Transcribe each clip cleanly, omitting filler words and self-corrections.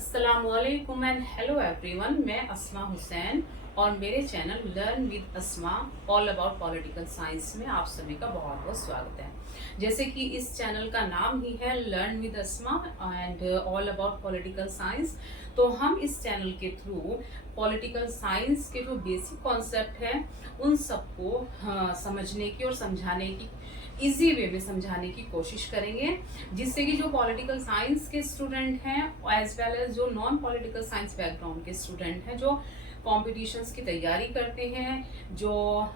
अस्सलामुअलैकुम and hello everyone. मैं अस्मा हुसैन और मेरे channel learn with Asma all about political science में आप सभी का बहुत बहुत स्वागत है। जैसे कि इस चैनल का नाम ही है learn with Asma and all about political science, तो हम इस चैनल के थ्रू पॉलिटिकल साइंस के जो बेसिक कॉन्सेप्ट है उन सबको समझने की और समझाने की इजी वे में समझाने की कोशिश करेंगे, जिससे कि जो पॉलिटिकल साइंस के स्टूडेंट हैं एज वेल एज जो नॉन पॉलिटिकल साइंस बैकग्राउंड के स्टूडेंट हैं, जो कॉम्पिटिशन्स की तैयारी करते हैं, जो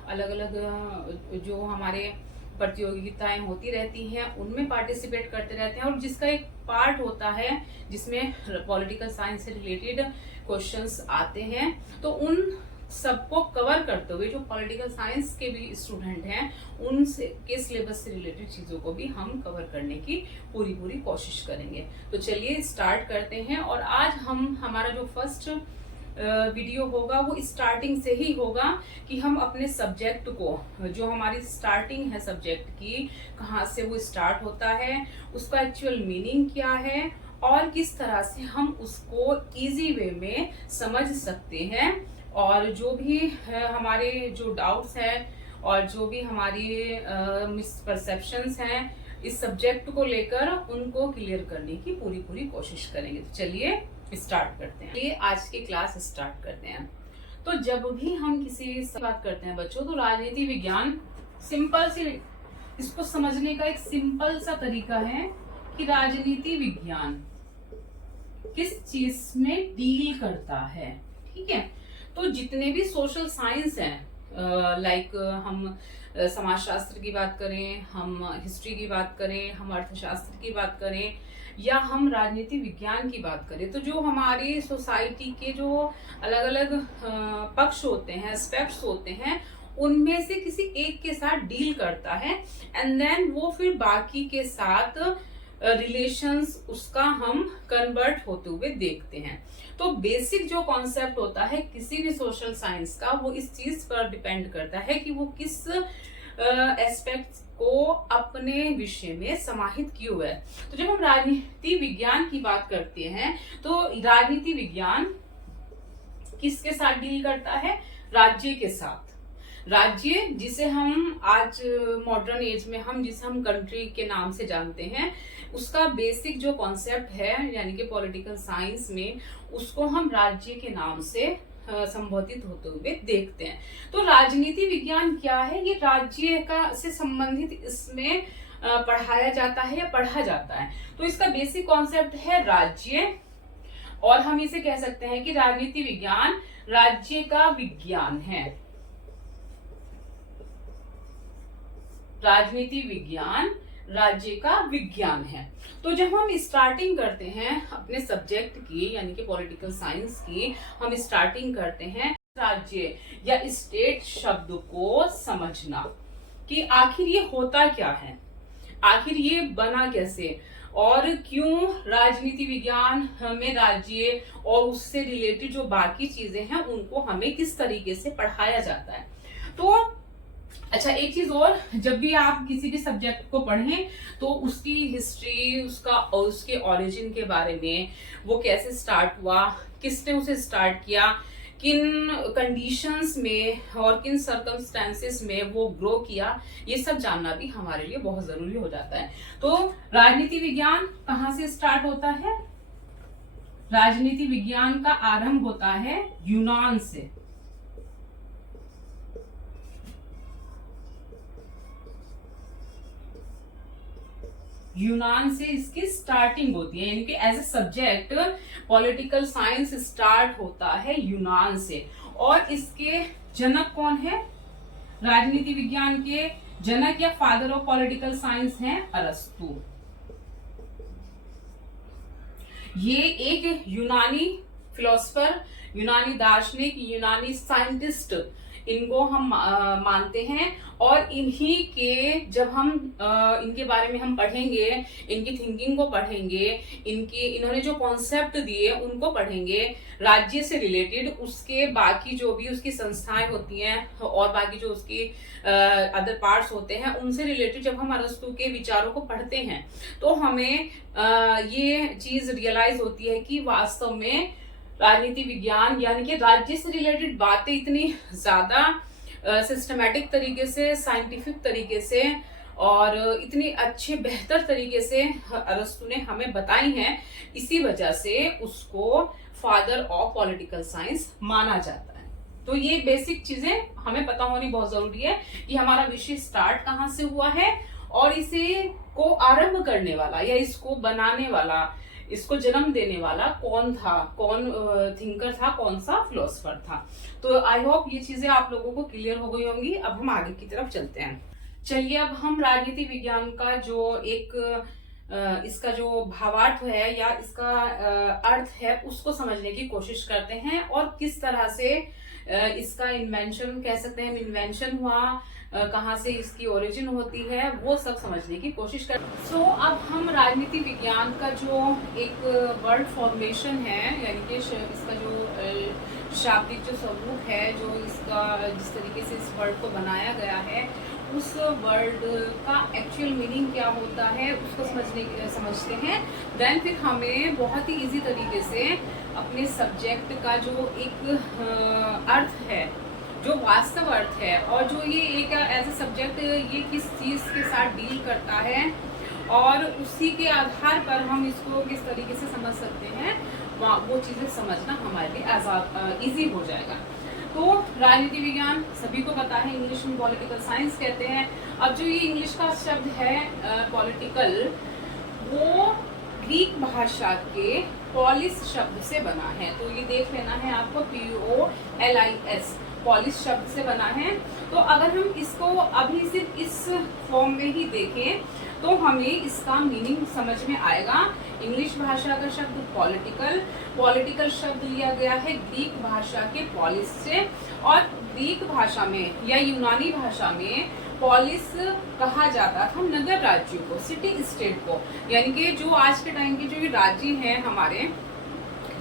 अलग अलग जो हमारे प्रतियोगिताएं होती रहती हैं उनमें पार्टिसिपेट करते रहते हैं, और जिसका एक पार्ट होता है जिसमें पॉलिटिकल साइंस से रिलेटेड क्वेश्चंस आते हैं, तो उन सबको कवर करते हुए जो पॉलिटिकल साइंस के भी स्टूडेंट हैं उनसे के सिलेबस से रिलेटेड चीजों को भी हम कवर करने की पूरी कोशिश करेंगे। तो चलिए स्टार्ट करते हैं। और आज हमारा जो फर्स्ट वीडियो होगा वो स्टार्टिंग से ही होगा कि हम अपने सब्जेक्ट को, जो हमारी स्टार्टिंग है सब्जेक्ट की, कहाँ से वो स्टार्ट होता है, उसका एक्चुअल मीनिंग क्या है और किस तरह से हम उसको इजी वे में समझ सकते हैं, और जो भी हमारे जो डाउट्स हैं और जो भी हमारी मिसपरसेप्शंस हैं इस सब्जेक्ट को लेकर उनको क्लियर करने की पूरी कोशिश करेंगे। तो चलिए स्टार्ट करते हैं। ये आज की क्लास स्टार्ट करते हैं। तो जब भी हम किसी से बात करते हैं बच्चों, तो राजनीति विज्ञान सिंपल सी, इसको समझने का एक सिंपल सा तरीका है कि राजनीति विज्ञान किस चीज में डील करता है। ठीक है, तो जितने भी सोशल साइंस हैं, लाइक हम समाजशास्त्र की बात करें, हम हिस्ट्री की बात करें, हम अर्थशास्त्र की बात करें, या हम राजनीति विज्ञान की बात करें, तो जो हमारी सोसाइटी के जो अलग अलग पक्ष होते हैं, एस्पेक्ट्स होते हैं, उनमें से किसी एक के साथ डील करता है एंड देन वो फिर बाकी के साथ रिलेशंस उसका हम कन्वर्ट होते हुए देखते हैं। तो बेसिक जो कॉन्सेप्ट होता है किसी भी सोशल साइंस का, वो इस चीज पर डिपेंड करता है कि वो किस एस्पेक्ट को अपने विषय में समाहित किए हुए है। तो जब हम राजनीति विज्ञान की बात करते हैं, तो राजनीति विज्ञान किसके साथ डील करता है? राज्य के साथ। राज्य जिसे हम आज मॉडर्न एज में जिसे हम कंट्री के नाम से जानते हैं, उसका बेसिक जो कॉन्सेप्ट है यानी कि पॉलिटिकल साइंस में, उसको हम राज्य के नाम से संबोधित होते हुए देखते हैं। तो राजनीति विज्ञान क्या है? ये राज्य का से संबंधित इसमें पढ़ाया जाता है या पढ़ा जाता है। तो इसका बेसिक कॉन्सेप्ट है राज्य, और हम इसे कह सकते हैं कि राजनीति विज्ञान राज्य का विज्ञान है। राजनीति विज्ञान राज्य का विज्ञान है। तो जब हम स्टार्टिंग करते हैं अपने सब्जेक्ट की यानी कि पॉलिटिकल साइंस की, हम स्टार्टिंग करते हैं राज्य या स्टेट शब्द को समझना कि आखिर ये होता क्या है, आखिर ये बना कैसे, और क्यों राजनीति विज्ञान में राज्य और उससे रिलेटेड जो बाकी चीजें हैं उनको हमें किस तरीके से पढ़ाया जाता है। तो अच्छा, एक चीज और, जब भी आप किसी भी सब्जेक्ट को पढ़ें तो उसकी हिस्ट्री, उसके ओरिजिन के बारे में, वो कैसे स्टार्ट हुआ, किसने उसे स्टार्ट किया, किन कंडीशंस में और किन सर्कमस्टेंसेस में वो ग्रो किया, ये सब जानना भी हमारे लिए बहुत जरूरी हो जाता है। तो राजनीति विज्ञान कहाँ से स्टार्ट होता है? राजनीति विज्ञान का आरंभ होता है यूनान से। यूनान से इसकी स्टार्टिंग होती है, यानी कि as a subject political science start होता है यूनान से। और इसके जनक कौन है? राजनीति विज्ञान के जनक या फादर ऑफ पॉलिटिकल साइंस हैं अरस्तु। ये एक यूनानी फिलोसफर, यूनानी दार्शनिक, यूनानी साइंटिस्ट, इनको हम मानते हैं, और इन्हीं के जब हम इनके बारे में हम पढ़ेंगे, इनकी थिंकिंग को पढ़ेंगे, इन्होंने जो कॉन्सेप्ट दिए उनको पढ़ेंगे, राज्य से रिलेटेड उसके बाकी जो भी उसकी संस्थाएं होती हैं और बाकी जो उसकी अदर पार्ट्स होते हैं उनसे रिलेटेड जब हम अरस्तु के विचारों को पढ़ते हैं तो हमें ये चीज रियलाइज होती है कि वास्तव में राजनीति विज्ञान यानी कि राज्य से रिलेटेड बातें इतनी ज्यादा सिस्टमैटिक तरीके से, साइंटिफिक तरीके से और इतनी अच्छे बेहतर तरीके से अरस्तु ने हमें बताई हैं, इसी वजह से उसको फादर ऑफ पॉलिटिकल साइंस माना जाता है। तो ये बेसिक चीजें हमें पता होनी बहुत जरूरी है कि हमारा विषय स्टार्ट कहाँ से हुआ है और इसे को आरंभ करने वाला या इसको बनाने वाला, इसको जन्म देने वाला कौन था, कौन थिंकर था, कौन सा फिलोसफर था। तो आई होप ये चीजें आप लोगों को क्लियर हो गई होंगी। अब हम आगे की तरफ चलते हैं। चलिए अब हम राजनीति विज्ञान का जो एक इसका जो भावार्थ है या इसका अर्थ है उसको समझने की कोशिश करते हैं और किस तरह से इसका इन्वेंशन कह सकते हैं, इन्वेंशन हुआ, कहाँ से इसकी ओरिजिन होती है, वो सब समझने की कोशिश कर। सो अब हम राजनीति विज्ञान का जो एक वर्ड फॉर्मेशन है यानी कि इसका जो शाब्दिक जो स्वरूप है, जो इसका जिस तरीके से इस वर्ड को बनाया गया है उस वर्ड का एक्चुअल मीनिंग क्या होता है उसको समझते हैं। देन फिर हमें बहुत ही इजी तरीके से अपने सब्जेक्ट का जो एक अर्थ है, जो वास्तव अर्थ है और जो ये एक एज ए सब्जेक्ट ये किस चीज के साथ डील करता है और उसी के आधार पर हम इसको किस तरीके से समझ सकते हैं, वो चीजें समझना हमारे लिए इजी हो जाएगा। तो राजनीति विज्ञान सभी को पता है, इंग्लिश में पॉलिटिकल साइंस कहते हैं। अब जो ये इंग्लिश का शब्द है पॉलिटिकल, वो ग्रीक भाषा के पॉलिस शब्द से बना है। तो ये देख लेना है आपको, POLIS पॉलिस शब्द से बना है। तो अगर हम इसको अभी सिर्फ इस फॉर्म में ही देखें तो हमें इसका मीनिंग समझ में आएगा। इंग्लिश भाषा का शब्द पॉलिटिकल शब्द लिया गया है ग्रीक भाषा के पॉलिस से, और ग्रीक भाषा में या यूनानी भाषा में पॉलिस कहा जाता था नगर राज्यों को, सिटी स्टेट को, यानी कि जो आज के टाइम के जो राज्य हैं हमारे,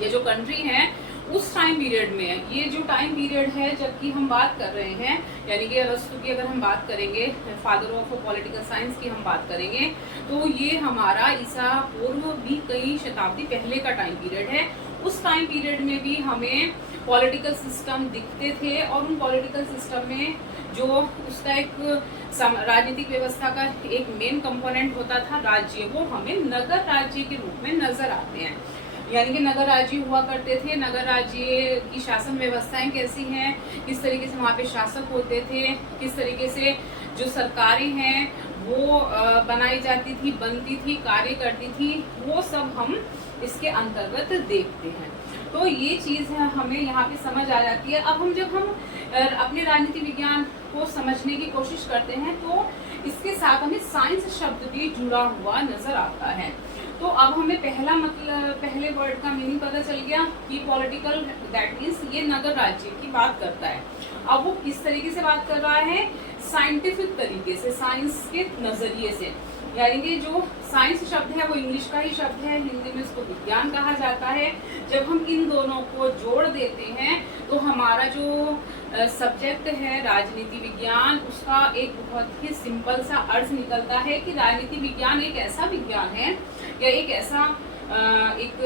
ये जो कंट्री है उस टाइम पीरियड में, ये जो टाइम पीरियड है जबकि हम बात कर रहे हैं, यानी कि अरस्तु की अगर हम बात करेंगे, फादर ऑफ पॉलिटिकल साइंस की हम बात करेंगे, तो ये हमारा ईसा पूर्व भी कई शताब्दी पहले का टाइम पीरियड है। उस टाइम पीरियड में भी हमें पॉलिटिकल सिस्टम दिखते थे और उन पॉलिटिकल सिस्टम में जो उसका एक राजनीतिक व्यवस्था का एक मेन कंपोनेंट होता था राज्य, वो हमें नगर राज्य के रूप में नजर आते हैं। यानी कि नगर राज्य हुआ करते थे, नगर राज्य की शासन व्यवस्थाएं कैसी हैं, किस तरीके से वहाँ पे शासक होते थे, किस तरीके से जो सरकारें हैं वो बनाई जाती थी, बनती थी, कार्य करती थी, वो सब हम इसके अंतर्गत देखते हैं। तो ये चीज है हमें यहाँ पे समझ आ जाती है। अब जब हम अपने राजनीति विज्ञान को समझने की कोशिश करते हैं तो इसके साथ हमें साइंस शब्द भी जुड़ा हुआ नजर आता है। तो अब हमें पहले वर्ड का मीनिंग पता चल गया कि पॉलिटिकल, दैट मीन्स ये नगर राज्य की बात करता है। अब वो किस तरीके से बात कर रहा है, साइंटिफिक तरीके से, साइंस के नजरिए से, यानी कि जो साइंस शब्द है वो इंग्लिश का ही शब्द है, हिंदी में इसको विज्ञान कहा जाता है। जब हम इन दोनों को जोड़ देते हैं तो हमारा जो सब्जेक्ट है राजनीति विज्ञान, उसका एक बहुत ही सिंपल सा अर्थ निकलता है कि राजनीति विज्ञान एक ऐसा विज्ञान है या एक ऐसा एक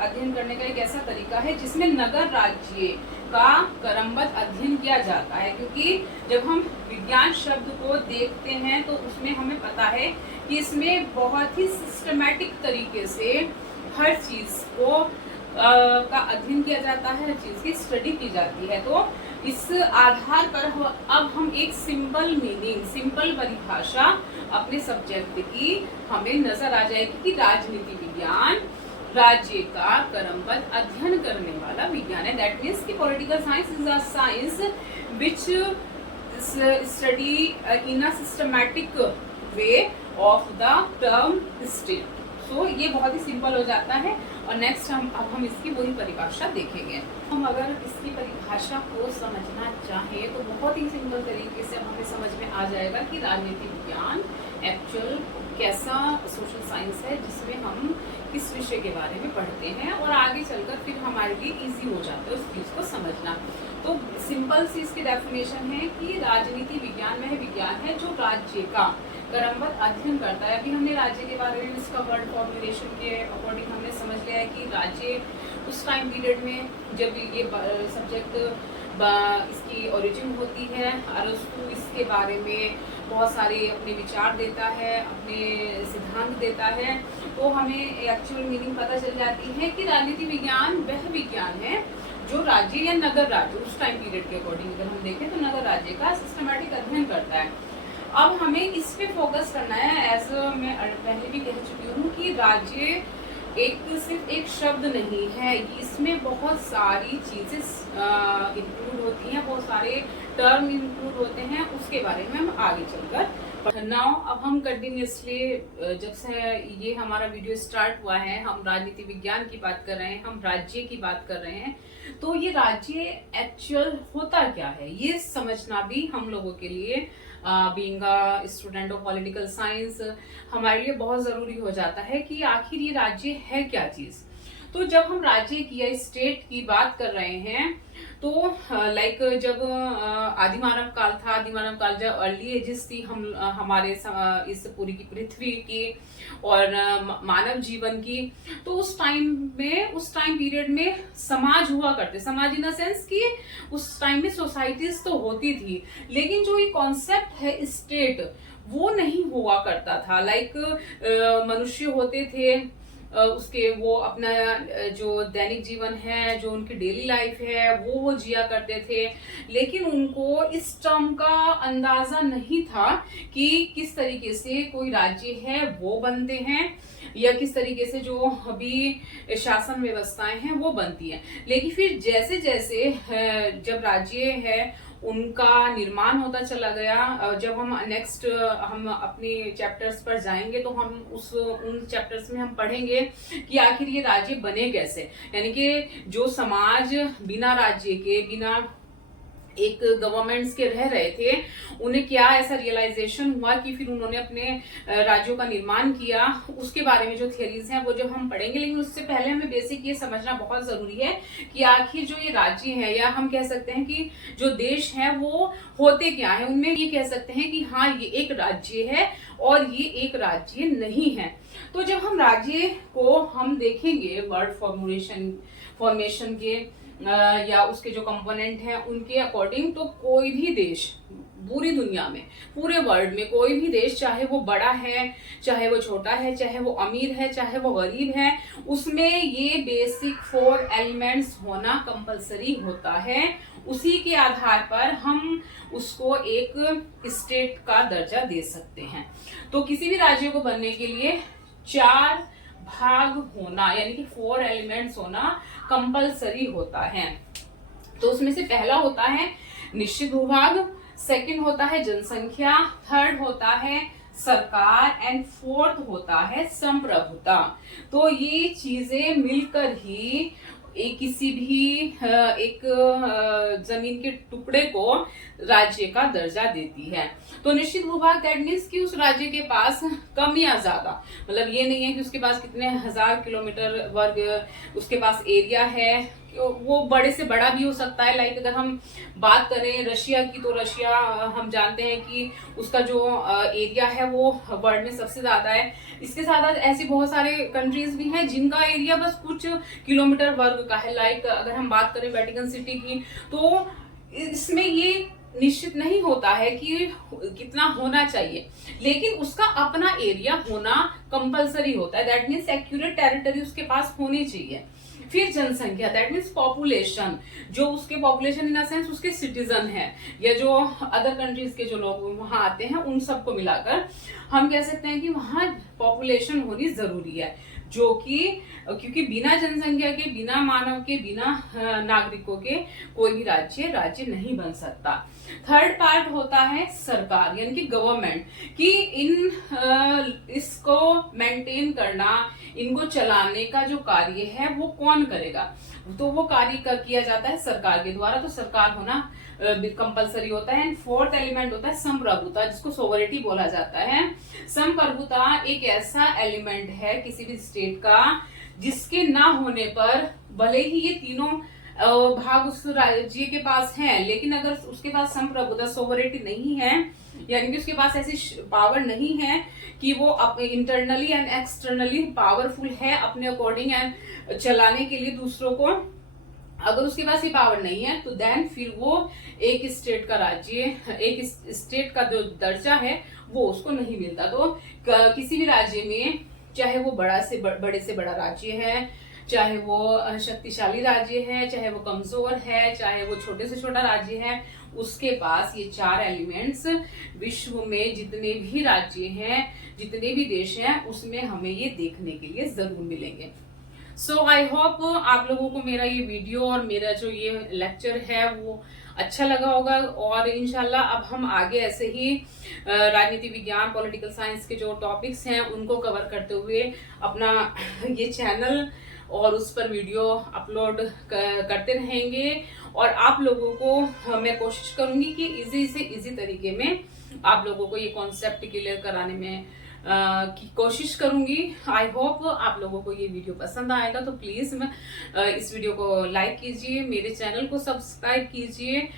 अध्ययन करने का एक ऐसा तरीका है जिसमें नगर राज्य का क्रमबद्ध अध्ययन किया जाता है। क्योंकि जब हम विज्ञान शब्द को देखते हैं तो उसमें हमें पता है कि इसमें बहुत ही सिस्टमैटिक तरीके से हर चीज को का अध्ययन किया जाता है, हर चीज की स्टडी की जाती है। तो इस आधार पर अब हम एक सिंपल मीनिंग, सिंपल परिभाषा अपने सब्जेक्ट की हमें नजर आ जाएगी कि राजनीति विज्ञान राज्य का क्रमबद्ध अध्ययन करने वाला विज्ञान है। दैट मीन्स कि political science is a science which study in a systematic way of the term state. तो ये बहुत ही सिंपल हो जाता है। और नेक्स्ट हम इसकी पूरी परिभाषा देखेंगे। हम अगर इसकी परिभाषा को समझना चाहें तो बहुत ही सिंपल तरीके से हमें समझ में आ जाएगा कि राजनीति विज्ञान एक्चुअल कैसा सोशल साइंस है जिसमें हम किस विषय के बारे में पढ़ते हैं और आगे चलकर फिर हमारे लिए इजी हो जाता है उस चीज को समझना। तो सिंपल सी इसकी डेफिनेशन है कि राजनीति विज्ञान वह विज्ञान है जो राज्य का क्रमबद्ध अध्ययन करता है। अभी हमने राज्य के बारे में इसका वर्ड फॉर्मुलेशन के अकॉर्डिंग हमने समझ लिया है कि राज्य उस टाइम पीरियड में जब ये सब्जेक्ट इसकी ओरिजिन होती है, अरस्तु इसके बारे में बहुत सारे अपने विचार देता है, अपने सिद्धांत देता है, तो हमें एक्चुअल मीनिंग पता चल जाती है कि राजनीति विज्ञान वह विज्ञान है जो राज्य या नगर राज्य उस टाइम पीरियड के अकॉर्डिंग अगर हम देखें तो नगर राज्य का सिस्टमैटिक अध्ययन करता है। अब हमें इस पे फोकस करना है। एज मैं पहले भी कह चुकी हूँ कि राज्य सिर्फ एक शब्द नहीं है, इसमें बहुत सारी चीजें इंक्लूड होती हैं, बहुत सारे टर्म इंक्लूड होते हैं, उसके बारे में हम आगे चलकर नाउ अब हम कंटिन्यूसली जब से ये हमारा वीडियो स्टार्ट हुआ है हम राजनीति विज्ञान की बात कर रहे हैं, हम राज्य की बात कर रहे हैं। तो ये राज्य एक्चुअल होता क्या है ये समझना भी हम लोगों के लिए being a student of political science हमारे लिए बहुत जरूरी हो जाता है कि आखिर ये राज्य है क्या चीज। तो जब हम राज्य की या स्टेट की बात कर रहे हैं तो लाइक जब आदि मानव काल था, आदि मानव काल जब अर्ली एजिस थी हम हमारे इस पूरी की पृथ्वी की और मानव जीवन की, तो उस टाइम पीरियड में समाज हुआ करते, समाज इन द सेंस कि उस टाइम में सोसाइटीज तो होती थी लेकिन जो ये कॉन्सेप्ट है स्टेट वो नहीं हुआ करता था। लाइक मनुष्य होते थे उसके वो अपना जो दैनिक जीवन है, जो उनकी डेली लाइफ है वो जिया करते थे, लेकिन उनको इस टर्म का अंदाजा नहीं था कि किस तरीके से कोई राज्य है वो बनते हैं या किस तरीके से जो अभी शासन व्यवस्थाएं हैं वो बनती हैं। लेकिन फिर जैसे जैसे जब राज्य है उनका निर्माण होता चला गया, जब हम नेक्स्ट हम अपने चैप्टर्स पर जाएंगे तो हम उन चैप्टर्स में हम पढ़ेंगे कि आखिर ये राज्य बने कैसे, यानी कि जो समाज बिना राज्य के बिना एक गवर्नमेंट्स के रह रहे थे उन्हें क्या ऐसा रियलाइजेशन हुआ कि फिर उन्होंने अपने राज्यों का निर्माण किया, उसके बारे में जो थियरीज हैं वो जब हम पढ़ेंगे। लेकिन उससे पहले हमें बेसिक ये समझना बहुत जरूरी है कि आखिर जो ये राज्य है या हम कह सकते हैं कि जो देश है वो होते क्या है। उनमें ये कह सकते हैं कि हाँ ये एक राज्य है और ये एक राज्य नहीं है। तो जब हम राज्य को हम देखेंगे वर्ड फॉर्मेशन के या उसके जो कंपोनेंट हैं उनके अकॉर्डिंग, तो कोई भी देश पूरी दुनिया में पूरे वर्ल्ड में कोई भी देश चाहे वो बड़ा है चाहे वो छोटा है, चाहे वो अमीर है चाहे वो गरीब है, उसमें ये बेसिक 4 एलिमेंट्स होना कंपलसरी होता है। उसी के आधार पर हम उसको एक स्टेट का दर्जा दे सकते हैं। तो किसी भी राज्य को बनने के लिए 4 भाग होना यानी कि 4 एलिमेंट्स होना कंपलसरी होता है। तो उसमें से पहला होता है निश्चित भूभाग, सेकंड होता है जनसंख्या, थर्ड होता है सरकार एंड फोर्थ होता है संप्रभुता। तो ये चीजें मिलकर ही किसी भी एक जमीन के टुकड़े को राज्य का दर्जा देती है। तो निश्चित भूभाग दैट मीन्स कि उस राज्य के पास कम या ज्यादा, मतलब ये नहीं है कि उसके पास कितने 1000 किलोमीटर वर्ग उसके पास एरिया है, वो बड़े से बड़ा भी हो सकता है। लाइक अगर हम बात करें रशिया की तो रशिया हम जानते हैं कि उसका जो एरिया है वो वर्ल्ड में सबसे ज्यादा है। इसके साथ ऐसी बहुत सारे कंट्रीज भी हैं जिनका एरिया बस कुछ किलोमीटर वर्ग का है। लाइक अगर हम बात करें वेटिकन सिटी की तो इसमें ये निश्चित नहीं होता है कि कितना होना चाहिए, लेकिन उसका अपना एरिया होना कंपलसरी होता है। दैट मीन्स एक्यूरेट टेरिटरी उसके पास होनी चाहिए। फिर जनसंख्या दैट मीन्स पॉपुलेशन, जो उसके पॉपुलेशन इन द सेंस उसके सिटीजन है या जो अदर कंट्रीज के जो लोग वहां आते हैं उन सबको मिलाकर। हम कह सकते हैं कि वहां पॉपुलेशन होनी जरूरी है, जो कि क्योंकि बिना जनसंख्या के, बिना मानव के, बिना नागरिकों के कोई भी राज्य नहीं बन सकता। थर्ड पार्ट होता है सरकार यानी कि गवर्नमेंट, कि इसको मेंटेन करना, इनको चलाने का जो कार्य है वो कौन करेगा, तो वो कार्य किया जाता है सरकार के द्वारा। तो सरकार होना कंपलसरी होता है। एंड फोर्थ एलिमेंट होता है संप्रभुता, जिसको सोवरेटी बोला जाता है। संप्रभुता एक ऐसा एलिमेंट है किसी भी स्टेट का जिसके ना होने पर भले ही ये तीनों भाग उस राज्य के पास हैं, लेकिन अगर उसके पास संप्रभुता, सोवरेटी नहीं है, यानी कि उसके पास ऐसी पावर नहीं है कि वो इंटरनली एंड एक्सटर्नली पावरफुल है अपने अकॉर्डिंग एंड चलाने के लिए दूसरों को, अगर उसके पास ये पावर नहीं है तो देन फिर वो एक स्टेट का जो दर्जा है वो उसको नहीं मिलता। तो किसी भी राज्य में, चाहे वो बड़े से बड़ा राज्य है, चाहे वो शक्तिशाली राज्य है, चाहे वो कमजोर है, चाहे वो छोटे से छोटा राज्य है, उसके पास ये 4 एलिमेंट्स विश्व में जितने भी राज्य हैं, जितने भी देश हैं, उसमें हमें ये देखने के लिए जरूर मिलेंगे। सो आई होप आप लोगों को मेरा ये वीडियो और मेरा जो ये लेक्चर है वो अच्छा लगा होगा, और इंशाल्लाह अब हम आगे ऐसे ही राजनीति विज्ञान, पॉलिटिकल साइंस के जो टॉपिक्स हैं उनको कवर करते हुए अपना ये चैनल और उस पर वीडियो अपलोड करते रहेंगे। और आप लोगों को मैं कोशिश करूंगी कि इजी से इजी तरीके में आप लोगों को ये कॉन्सेप्ट क्लियर कराने में की कोशिश करूंगी। आई होप आप लोगों को ये वीडियो पसंद आएगा, तो प्लीज इस वीडियो को लाइक कीजिए, मेरे चैनल को सब्सक्राइब कीजिए,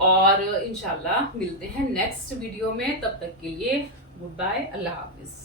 और इंशाल्लाह मिलते हैं नेक्स्ट वीडियो में। तब तक के लिए गुड बाय, अल्लाह हाफिज।